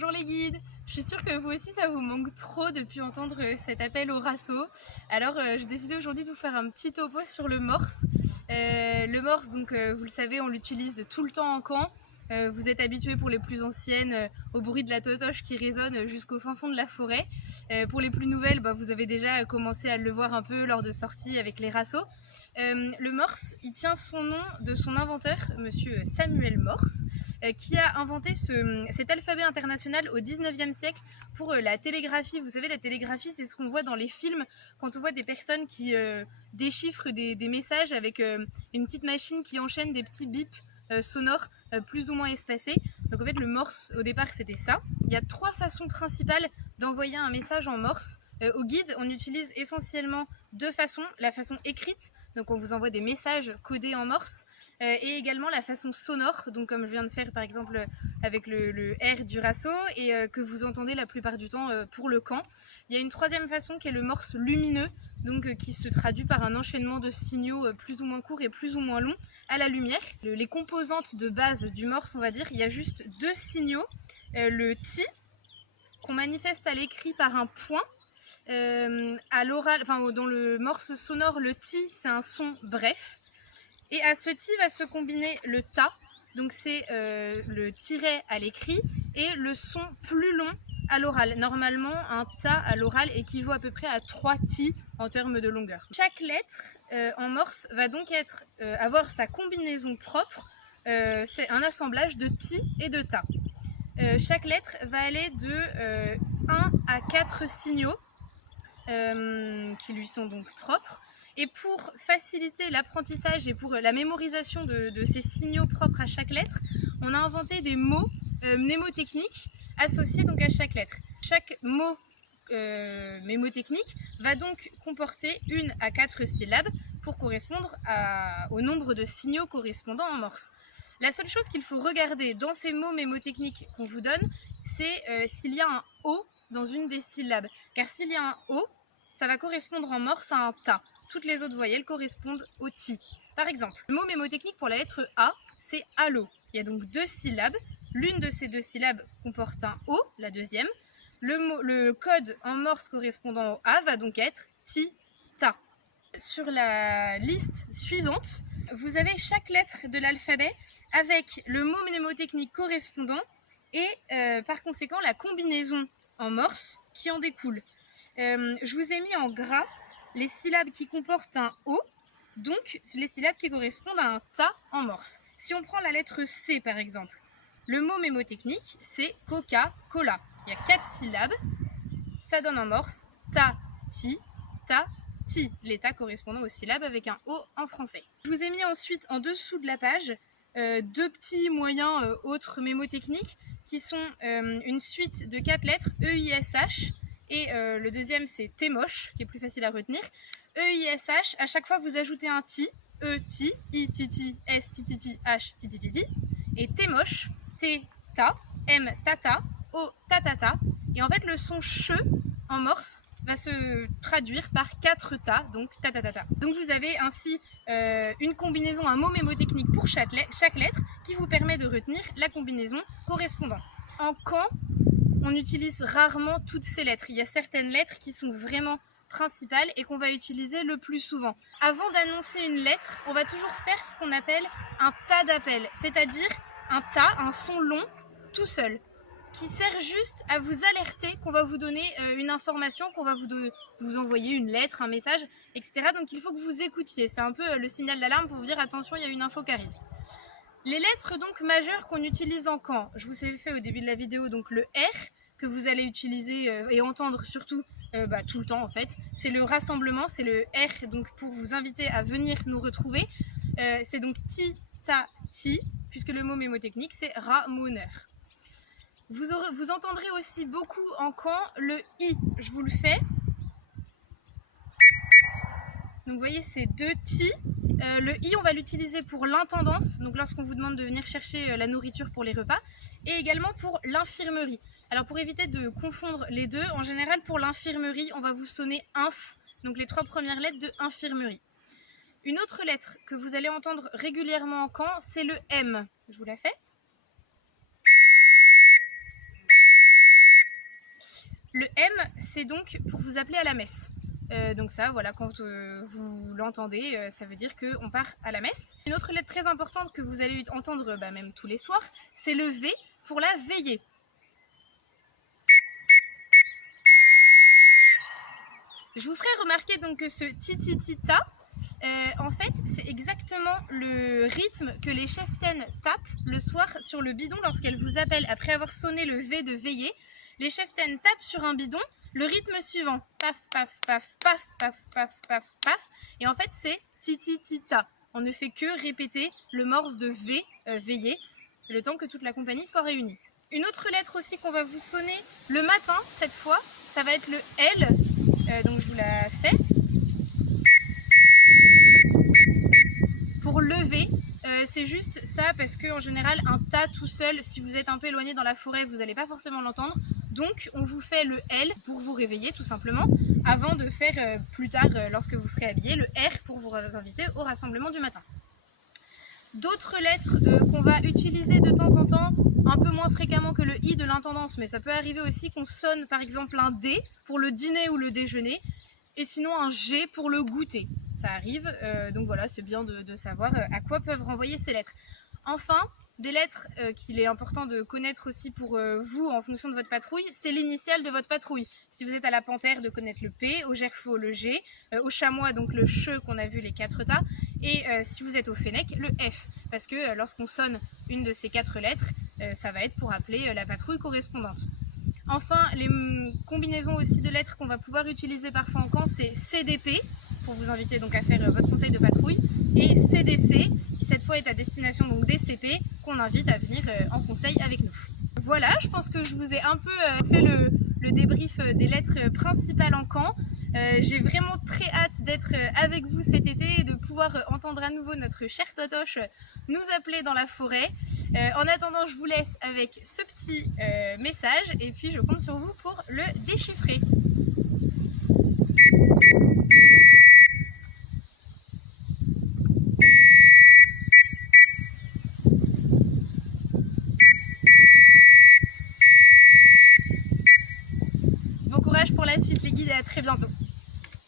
Bonjour les guides. Je suis sûre que vous aussi ça vous manque trop depuis entendre cet appel au rasso. Alors j'ai décidé aujourd'hui de vous faire un petit topo sur le morse. Le morse, donc vous le savez, on l'utilise tout le temps en camp. Vous êtes habitués pour les plus anciennes au bruit de la totoche qui résonne jusqu'au fin fond de la forêt. Pour les plus nouvelles, vous avez déjà commencé à le voir un peu lors de sorties avec les rassos. Le morse, il tient son nom de son inventeur, monsieur Samuel Morse, qui a inventé cet alphabet international au 19e siècle pour la télégraphie. Vous savez, la télégraphie, c'est ce qu'on voit dans les films quand on voit des personnes qui déchiffrent des messages avec une petite machine qui enchaîne des petits bips sonores plus ou moins espacés. Donc en fait le morse au départ c'était ça. Il y a trois façons principales d'envoyer un message en morse. Au guide on utilise essentiellement deux façons. La façon écrite, donc on vous envoie des messages codés en morse, et également la façon sonore, donc comme je viens de faire par exemple avec le R du rasso et que vous entendez la plupart du temps pour le camp. Il y a une troisième façon qui est le morse lumineux, donc qui se traduit par un enchaînement de signaux plus ou moins courts et plus ou moins longs à la lumière. Les composantes de base du morse, on va dire, il y a juste deux signaux. Le ti, qu'on manifeste à l'écrit par un point. À l'oral, dans le morse sonore, le ti, c'est un son bref. Et à ce ti va se combiner le ta, donc c'est le tiret à l'écrit, et le son plus long à l'oral. Normalement, un ta à l'oral équivaut à peu près à 3 ti en termes de longueur. Chaque lettre en morse va donc avoir sa combinaison propre. C'est un assemblage de ti et de ta. Chaque lettre va aller de 1 à 4 signaux qui lui sont donc propres. Et pour faciliter l'apprentissage et pour la mémorisation de ces signaux propres à chaque lettre, on a inventé des mots mnémotechniques associés donc à chaque lettre. Chaque mot mnémotechnique va donc comporter 1 à 4 syllabes pour correspondre au nombre de signaux correspondants en morse. La seule chose qu'il faut regarder dans ces mots mnémotechniques qu'on vous donne, c'est s'il y a un O dans une des syllabes. Car s'il y a un O, ça va correspondre en morse à un ta. Toutes les autres voyelles correspondent au ti. Par exemple, le mot mnémotechnique pour la lettre A, c'est allô. Il y a donc deux syllabes. L'une de ces deux syllabes comporte un O, la deuxième. Le code en morse correspondant au A va donc être ti, ta. Sur la liste suivante, vous avez chaque lettre de l'alphabet avec le mot mnémotechnique correspondant et par conséquent la combinaison en morse qui en découle. Je vous ai mis en gras les syllabes qui comportent un O, donc les syllabes qui correspondent à un ta en morse. Si on prend la lettre C par exemple, le mot mnémotechnique c'est Coca-Cola. Il y a 4 syllabes, ça donne en morse ta, ti, ta, ti, les ta correspondant aux syllabes avec un O en français. Je vous ai mis ensuite en dessous de la page deux petits moyens autres mnémotechniques qui sont une suite de 4 lettres, E-I-S-H, et le deuxième c'est T-moche, qui est plus facile à retenir. E-I-S-H, à chaque fois vous ajoutez un ti, E-ti, I-ti-ti, S-ti-ti-ti, H-ti-ti-ti-ti, et T-moche, T-ta, M-tata, O-ta-ta-ta, et en fait le son che en morse va se traduire par 4 ta, donc ta-ta-ta-ta. Donc vous avez ainsi une combinaison, un mot mnémotechnique pour chaque lettre qui vous permet de retenir la combinaison correspondante. En camp, on utilise rarement toutes ces lettres. Il y a certaines lettres qui sont vraiment principales et qu'on va utiliser le plus souvent. Avant d'annoncer une lettre, on va toujours faire ce qu'on appelle un ta d'appel, c'est-à-dire un ta, un son long, tout seul, qui sert juste à vous alerter qu'on va vous donner une information, qu'on va vous envoyer une lettre, un message, etc. Donc il faut que vous écoutiez. C'est un peu le signal d'alarme pour vous dire attention, il y a une info qui arrive. Les lettres donc majeures qu'on utilise en camp, je vous avais fait au début de la vidéo donc le R que vous allez utiliser et entendre surtout tout le temps en fait. C'est le rassemblement, c'est le R donc pour vous inviter à venir nous retrouver. C'est donc ti, ta, ti, puisque le mot mnémotechnique c'est ramoneur. Vous entendrez aussi beaucoup en camp le I, je vous le fais. Donc vous voyez c'est deux ti. Le I on va l'utiliser pour l'intendance, donc lorsqu'on vous demande de venir chercher la nourriture pour les repas, et également pour l'infirmerie. Alors pour éviter de confondre les deux, en général pour l'infirmerie on va vous sonner inf, donc les 3 premières lettres de infirmerie. Une autre lettre que vous allez entendre régulièrement en camp, c'est le M. Je vous la fais. Le M, c'est donc pour vous appeler à la messe. Donc ça, voilà, quand vous l'entendez, ça veut dire qu'on part à la messe. Une autre lettre très importante que vous allez entendre même tous les soirs, c'est le V pour la veillée. Je vous ferai remarquer donc que ce ti-ti-ti-ta, en fait, c'est exactement le rythme que les cheftaines tapent le soir sur le bidon lorsqu'elles vous appellent après avoir sonné le V de veillée. Les cheftaines tapent sur un bidon le rythme suivant. Paf, paf, paf, paf, paf, paf, paf, paf. Et en fait, c'est ti-ti-ti-ta. On ne fait que répéter le morse de V, veillée, le temps que toute la compagnie soit réunie. Une autre lettre aussi qu'on va vous sonner le matin, cette fois, ça va être le L. Donc je vous la fais. Pour lever, c'est juste ça parce qu'en général, un ta tout seul, si vous êtes un peu éloigné dans la forêt, vous n'allez pas forcément l'entendre. Donc on vous fait le L pour vous réveiller tout simplement, avant de faire plus tard, lorsque vous serez habillé, le R pour vous inviter au rassemblement du matin. D'autres lettres qu'on va utiliser de temps en temps, un peu moins fréquemment que le I de l'intendance, mais ça peut arriver aussi qu'on sonne par exemple un D pour le dîner ou le déjeuner, et sinon un G pour le goûter. Ça arrive, donc voilà, c'est bien de savoir à quoi peuvent renvoyer ces lettres. Enfin, des lettres qu'il est important de connaître aussi pour vous en fonction de votre patrouille, c'est l'initiale de votre patrouille. Si vous êtes à la panthère, de connaître le P, au gerfaut le G, au chamois donc le CHE qu'on a vu les 4 tas, et si vous êtes au fennec, le F. Parce que lorsqu'on sonne une de ces 4 lettres, ça va être pour appeler la patrouille correspondante. Enfin, les combinaisons aussi de lettres qu'on va pouvoir utiliser parfois en camp, c'est CDP, pour vous inviter donc à faire votre conseil de patrouille, et CDC, qui cette fois est à destination donc des CP, qu'on invite à venir en conseil avec nous. Voilà, je pense que je vous ai un peu fait le débrief des lettres principales en camp. J'ai vraiment très hâte d'être avec vous cet été et de pouvoir entendre à nouveau notre cher Totoche nous appeler dans la forêt. En attendant, je vous laisse avec ce petit message et puis je compte sur vous pour le déchiffrer. Bon courage pour la suite les guides et à très bientôt.